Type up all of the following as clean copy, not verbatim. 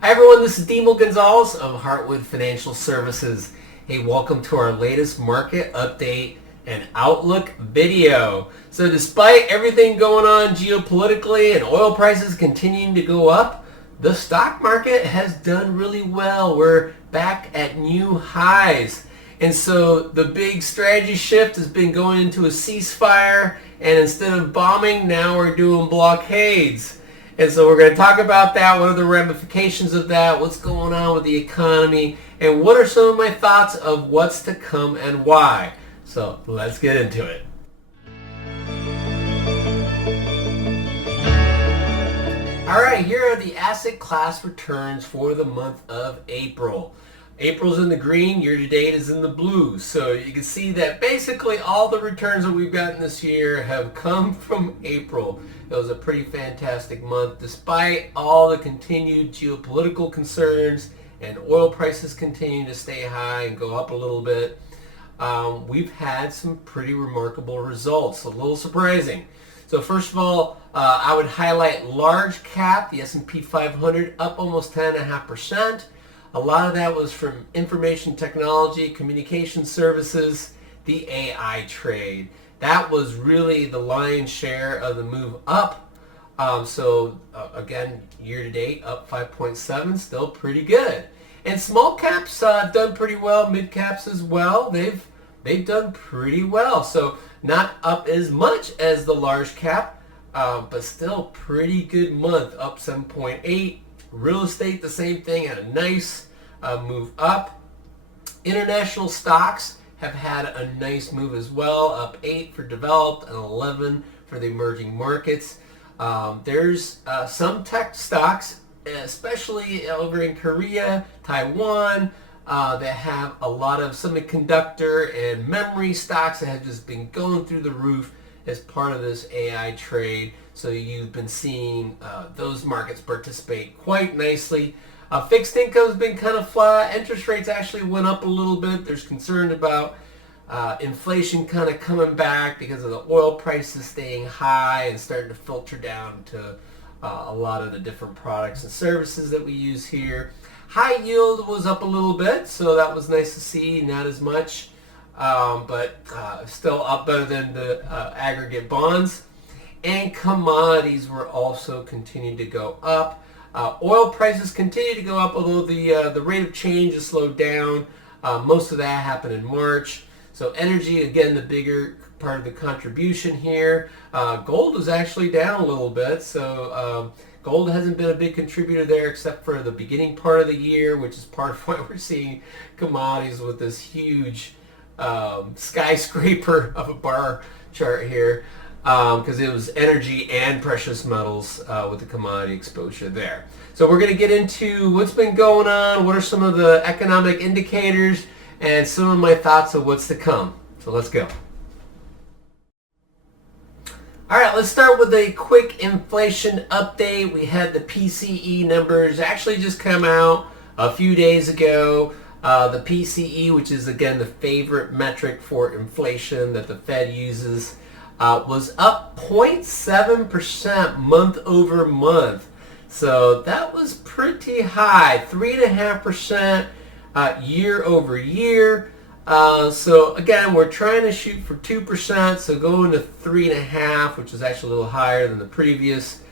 Hi everyone, this is Demo Gonzalez of Heartwood Financial Services. Hey, welcome to our latest market update and outlook video. So despite everything going on geopolitically and oil prices continuing to go up, the stock market has done really well. We're back at new highs. And so the big strategy shift has been going into a ceasefire, and instead of bombing, now we're doing blockades. And so we're going to talk about that, what are the ramifications of that, what's going on with the economy, and what are some of my thoughts of what's to come and why. So let's get into it. All right, here are the asset class returns for the month of April. April's in the green, year-to-date is in the blue. So you can see that basically all the returns that we've gotten this year have come from April. It was a pretty fantastic month despite all the continued geopolitical concerns and oil prices continuing to stay high and go up a little bit. We've had some pretty remarkable results, a little surprising. So first of all, I would highlight large cap, the S&P 500 up almost 10.5%. A lot of that was from information technology, communication services, the AI trade. That was really the lion's share of the move up. Again, year to date up 5.7, still pretty good. And small caps done pretty well, mid caps as well. They've done pretty well. So not up as much as the large cap, but still pretty good month, up 7.8. Real estate, the same thing, had a nice move up. International stocks have had a nice move as well, up 8 for developed and 11 for the emerging markets. There's some tech stocks, especially over in Korea, Taiwan, that have a lot of semiconductor and memory stocks that have just been going through the roof as part of this AI trade. So you've been seeing those markets participate quite nicely. Fixed income has been kind of flat. Interest rates actually went up a little bit. There's concern about inflation kind of coming back because of the oil prices staying high and starting to filter down to a lot of the different products and services that we use here. High yield was up a little bit, so that was nice to see, not as much, but still up better than the aggregate bonds. And commodities were also continuing to go up. Oil prices continue to go up, although the rate of change has slowed down. Most of that happened in March. So energy, again, the bigger part of the contribution here. Gold was actually down a little bit, so gold hasn't been a big contributor there except for the beginning part of the year, which is part of why we're seeing commodities with this huge skyscraper of a bar chart here. Because it was energy and precious metals with the commodity exposure there. So we're going to get into what's been going on, what are some of the economic indicators, and some of my thoughts of what's to come. So let's go. All right, let's start with a quick inflation update. We had the PCE numbers actually just come out a few days ago. The PCE, which is again the favorite metric for inflation that the Fed uses, was up 0.7% month over month. So that was pretty high, 3.5% year over year. So again, we're trying to shoot for 2%, so going to 3.5%, which is actually a little higher than the previous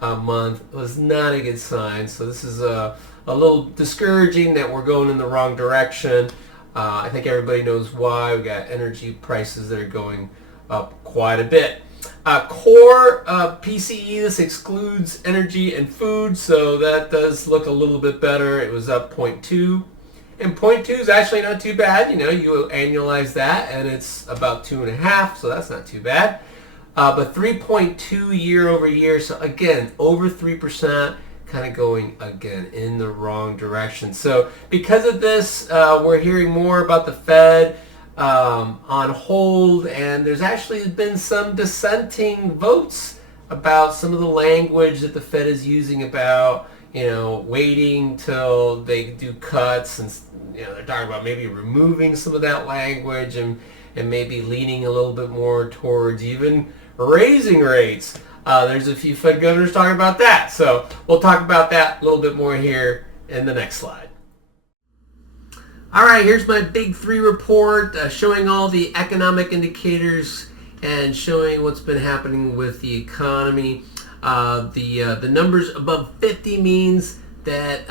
month, was not a good sign. So this is a little discouraging that we're going in the wrong direction. I think everybody knows why. We got energy prices that are going up quite a bit. Core PCE, this excludes energy and food, so that does look a little bit better. It was up 0.2. And 0.2 is actually not too bad. You know, you annualize that, and it's about 2.5, so that's not too bad. But 3.2 year over year, so again, over 3%, kind of going, again, in the wrong direction. So because of this, we're hearing more about the Fed on hold, and there's actually been some dissenting votes about some of the language that the Fed is using about, waiting till they do cuts, and they're talking about maybe removing some of that language and maybe leaning a little bit more towards even raising rates. There's a few Fed governors talking about that, so we'll talk about that a little bit more here in the next slide. All right, here's my big three report showing all the economic indicators and showing what's been happening with the economy. The numbers above 50 means that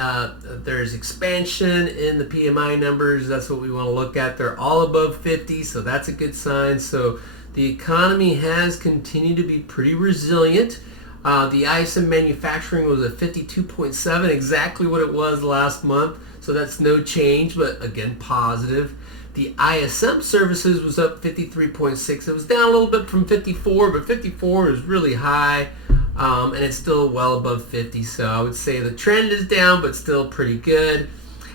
there's expansion in the PMI numbers. That's what we want to look at. They're all above 50, so that's a good sign. So the economy has continued to be pretty resilient. The ISM manufacturing was at 52.7, exactly what it was last month. So that's no change, but again, positive. The ISM services was up 53.6. It was down a little bit from 54, but 54 is really high, and it's still well above 50. So I would say the trend is down, but still pretty good.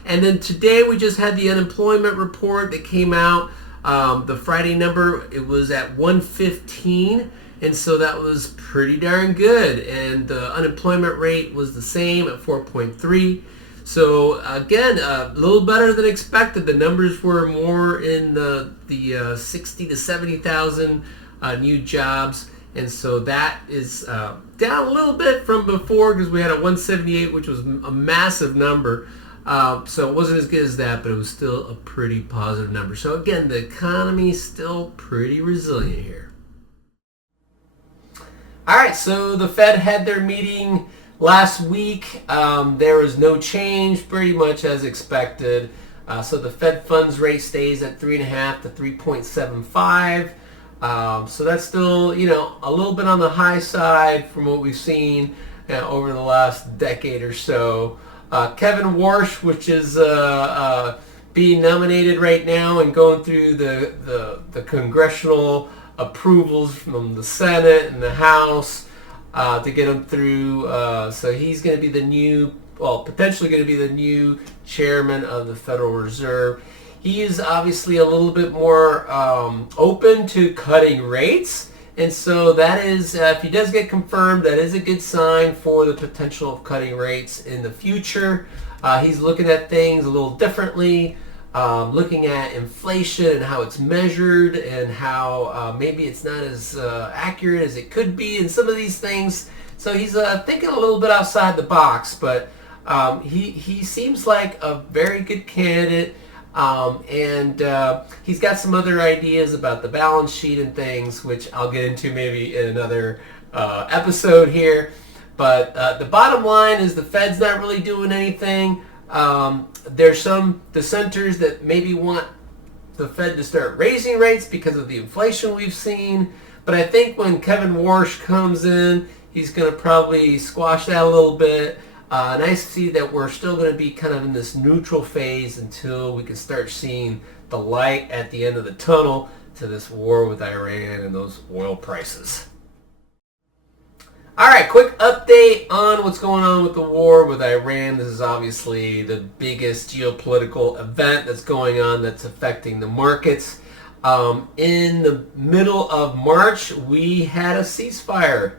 And then today we just had the unemployment report that came out. The Friday number, it was at 115. And so that was pretty darn good. And the unemployment rate was the same at 4.3. So again, a little better than expected. The numbers were more in the 60 to 70,000 new jobs. And so that is down a little bit from before because we had a 178, which was a massive number. So it wasn't as good as that, but it was still a pretty positive number. So again, the economy is still pretty resilient here. All right, so the Fed had their meeting last week. There was no change, pretty much as expected. So the Fed funds rate stays at 3.5 to 3.75. So that's still, a little bit on the high side from what we've seen over the last decade or so. Kevin Warsh, which is being nominated right now and going through the congressional approvals from the Senate and the House to get him through. So he's going to be potentially going to be the new chairman of the Federal Reserve. He is obviously a little bit more open to cutting rates. And so that is, if he does get confirmed, that is a good sign for the potential of cutting rates in the future. He's looking at things a little differently. Looking at inflation and how it's measured and how maybe it's not as accurate as it could be and some of these things. So he's thinking a little bit outside the box, but he seems like a very good candidate, and he's got some other ideas about the balance sheet and things, which I'll get into maybe in another episode here. But the bottom line is the Fed's not really doing anything. There's some dissenters that maybe want the Fed to start raising rates because of the inflation we've seen. But I think when Kevin Warsh comes in, he's going to probably squash that a little bit. Nice to see that we're still going to be kind of in this neutral phase until we can start seeing the light at the end of the tunnel to this war with Iran and those oil prices. All right, quick update on what's going on with the war with Iran. This is obviously the biggest geopolitical event that's going on that's affecting the markets. In the middle of March, we had a ceasefire.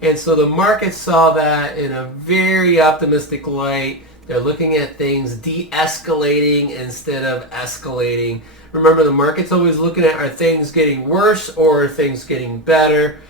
And so the market saw that in a very optimistic light. They're looking at things de-escalating instead of escalating. Remember, the market's always looking at, are things getting worse or are things getting better?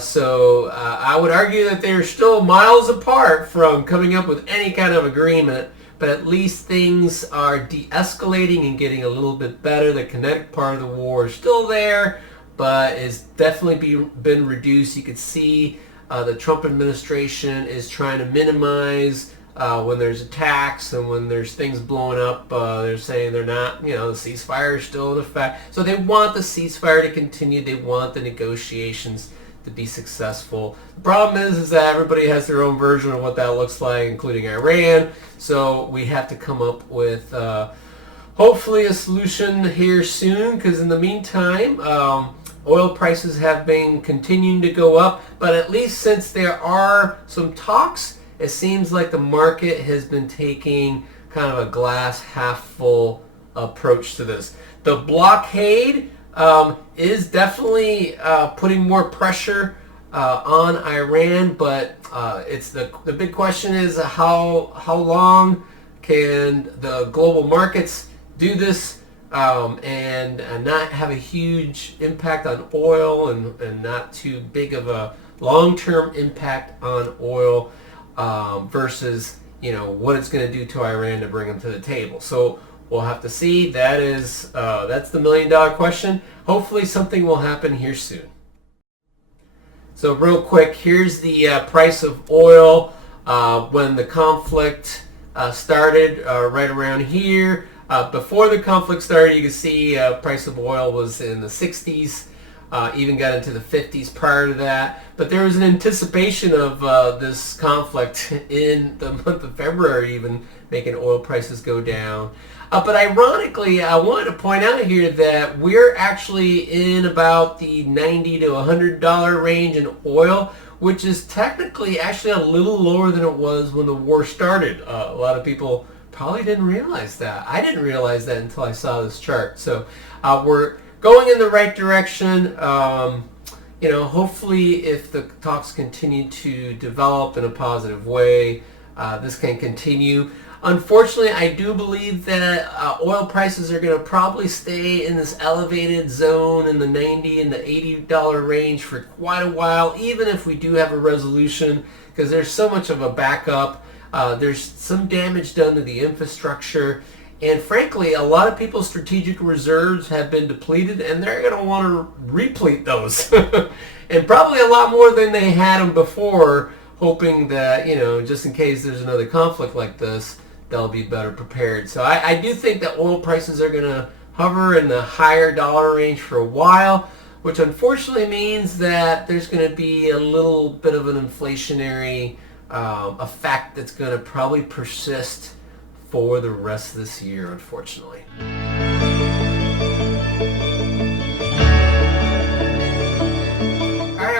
So I would argue that they're still miles apart from coming up with any kind of agreement, but at least things are de-escalating and getting a little bit better. The kinetic part of the war is still there, but it's definitely been reduced. You could see the Trump administration is trying to minimize when there's attacks and when there's things blowing up. They're saying they're not, the ceasefire is still in effect. So they want the ceasefire to continue. They want the negotiations to be successful. The problem is that everybody has their own version of what that looks like, including Iran. So we have to come up with hopefully a solution here soon, because in the meantime, oil prices have been continuing to go up. But at least since there are some talks, it seems like the market has been taking kind of a glass half full approach to this. The blockade is definitely putting more pressure on Iran, but it's the big question is how long can the global markets do this and not have a huge impact on oil and not too big of a long-term impact on oil versus what it's going to do to Iran to bring them to the table. So we'll have to see. That's the $1,000,000 question. Hopefully something will happen here soon. So real quick, here's the price of oil when the conflict started, right around here. Before the conflict started, you can see price of oil was in the 60s, even got into the 50s prior to that. But there was an anticipation of this conflict in the month of February, even making oil prices go down. But ironically, I wanted to point out here that we're actually in about the $90 to $100 range in oil, which is technically actually a little lower than it was when the war started. A lot of people probably didn't realize that. I didn't realize that until I saw this chart. So we're going in the right direction. Hopefully if the talks continue to develop in a positive way, this can continue. Unfortunately, I do believe that oil prices are going to probably stay in this elevated zone in the $90 and the $80 range for quite a while, even if we do have a resolution, because there's so much of a backup. There's some damage done to the infrastructure. And frankly, a lot of people's strategic reserves have been depleted, and they're going to want to replete those. And probably a lot more than they had them before, hoping that, just in case there's another conflict like this, they'll be better prepared. So I do think that oil prices are going to hover in the higher dollar range for a while, which unfortunately means that there's going to be a little bit of an inflationary effect that's going to probably persist for the rest of this year, unfortunately.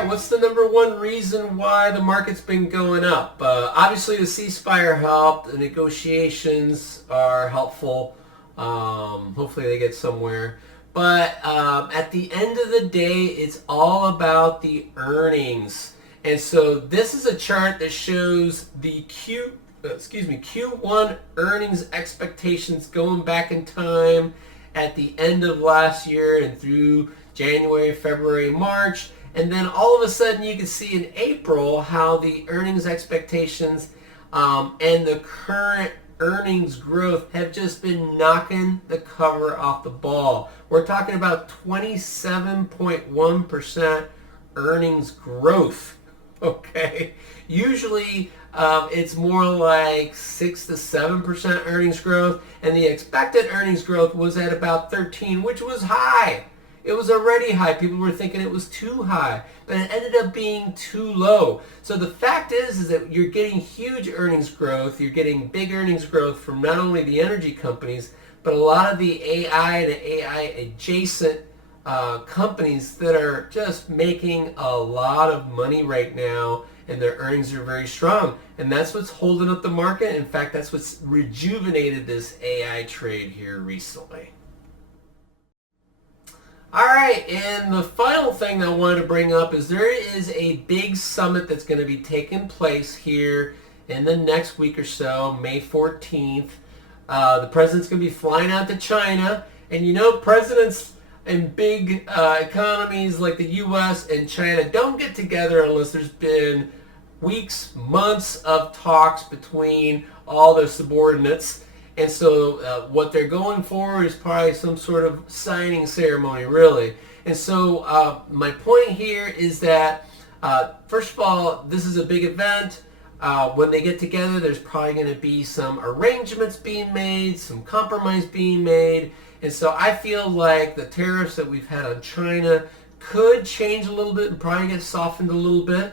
What's the number one reason why the market's been going up? Obviously the ceasefire helped. The negotiations are helpful. Hopefully they get somewhere. But at the end of the day, it's all about the earnings. And so this is a chart that shows the Q1 earnings expectations going back in time at the end of last year and through January, February, March. And then all of a sudden you can see in April how the earnings expectations and the current earnings growth have just been knocking the cover off the ball. We're talking about 27.1% earnings growth. Okay. Usually it's more like 6 to 7% earnings growth, and the expected earnings growth was at about 13, which was high. It was already high. People were thinking it was too high, but it ended up being too low. So the fact is that you're getting huge earnings growth. You're getting big earnings growth from not only the energy companies, but a lot of the AI and AI adjacent companies that are just making a lot of money right now, and their earnings are very strong. And that's what's holding up the market. In fact, that's what's rejuvenated this AI trade here recently. All right, and the final thing I wanted to bring up is there is a big summit that's going to be taking place here in the next week or so, May 14th. The president's going to be flying out to China, and presidents in big economies like the U.S. and China don't get together unless there's been weeks, months of talks between all their subordinates. And so what they're going for is probably some sort of signing ceremony, really. And so my point here is that, first of all, this is a big event. When they get together, there's probably going to be some arrangements being made, some compromise being made. And so I feel like the tariffs that we've had on China could change a little bit and probably get softened a little bit.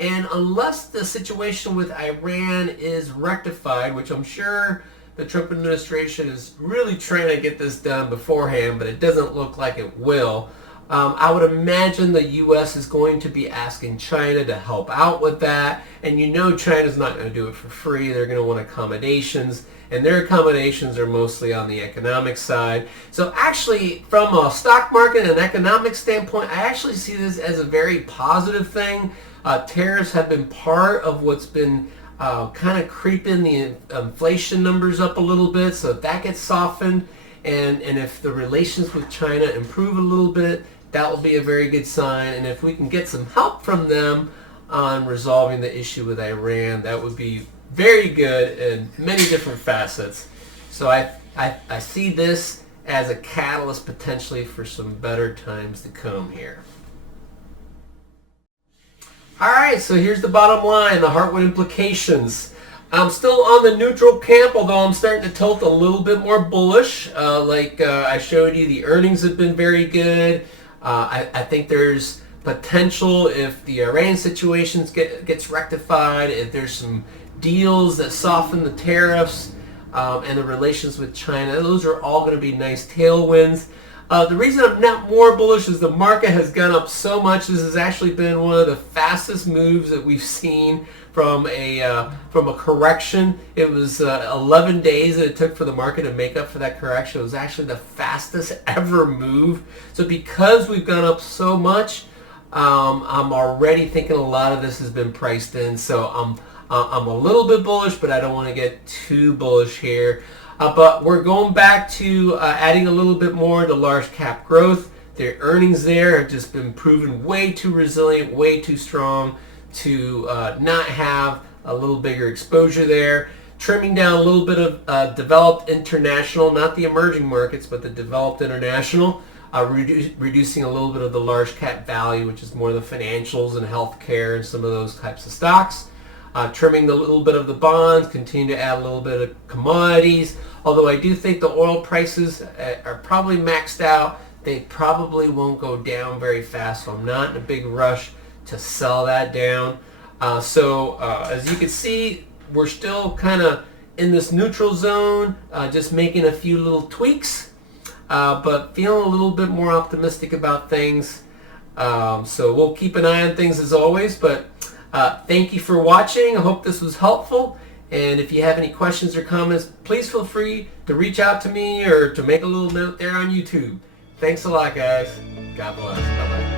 And unless the situation with Iran is rectified, which I'm sure the Trump administration is really trying to get this done beforehand, but it doesn't look like it will. I would imagine the U.S. is going to be asking China to help out with that. And China's not going to do it for free. They're going to want accommodations. And their accommodations are mostly on the economic side. So actually, from a stock market and an economic standpoint, I actually see this as a very positive thing. Tariffs have been part of what's been kind of creeping the inflation numbers up a little bit. So if that gets softened, and if the relations with China improve a little bit, that will be a very good sign. And if we can get some help from them on resolving the issue with Iran, that would be very good in many different facets. So I see this as a catalyst potentially for some better times to come here. All right, so here's the bottom line, the Hartwood implications. I'm still on the neutral camp, although I'm starting to tilt a little bit more bullish. I showed you, the earnings have been very good. I think there's potential if the Iran situation gets rectified, if there's some deals that soften the tariffs and the relations with China. Those are all going to be nice tailwinds. The reason I'm not more bullish is the market has gone up so much. This has actually been one of the fastest moves that we've seen from a correction. It was 11 days that it took for the market to make up for that correction. It was actually the fastest ever move. So because we've gone up so much, I'm already thinking a lot of this has been priced in. So I'm a little bit bullish, but I don't want to get too bullish here. But we're going back to adding a little bit more to large cap growth. Their earnings there have just been proven way too resilient, way too strong to not have a little bigger exposure there. Trimming down a little bit of developed international, not the emerging markets, but the developed international. Reducing a little bit of the large cap value, which is more the financials and healthcare and some of those types of stocks. Trimming a little bit of the bonds, continue to add a little bit of commodities. Although I do think the oil prices are probably maxed out. They probably won't go down very fast, so I'm not in a big rush to sell that down. As you can see, we're still kind of in this neutral zone, just making a few little tweaks, but feeling a little bit more optimistic about things. So we'll keep an eye on things as always, but thank you for watching. I hope this was helpful. And if you have any questions or comments, please feel free to reach out to me or to make a little note there on YouTube. Thanks a lot, guys. God bless. Bye-bye.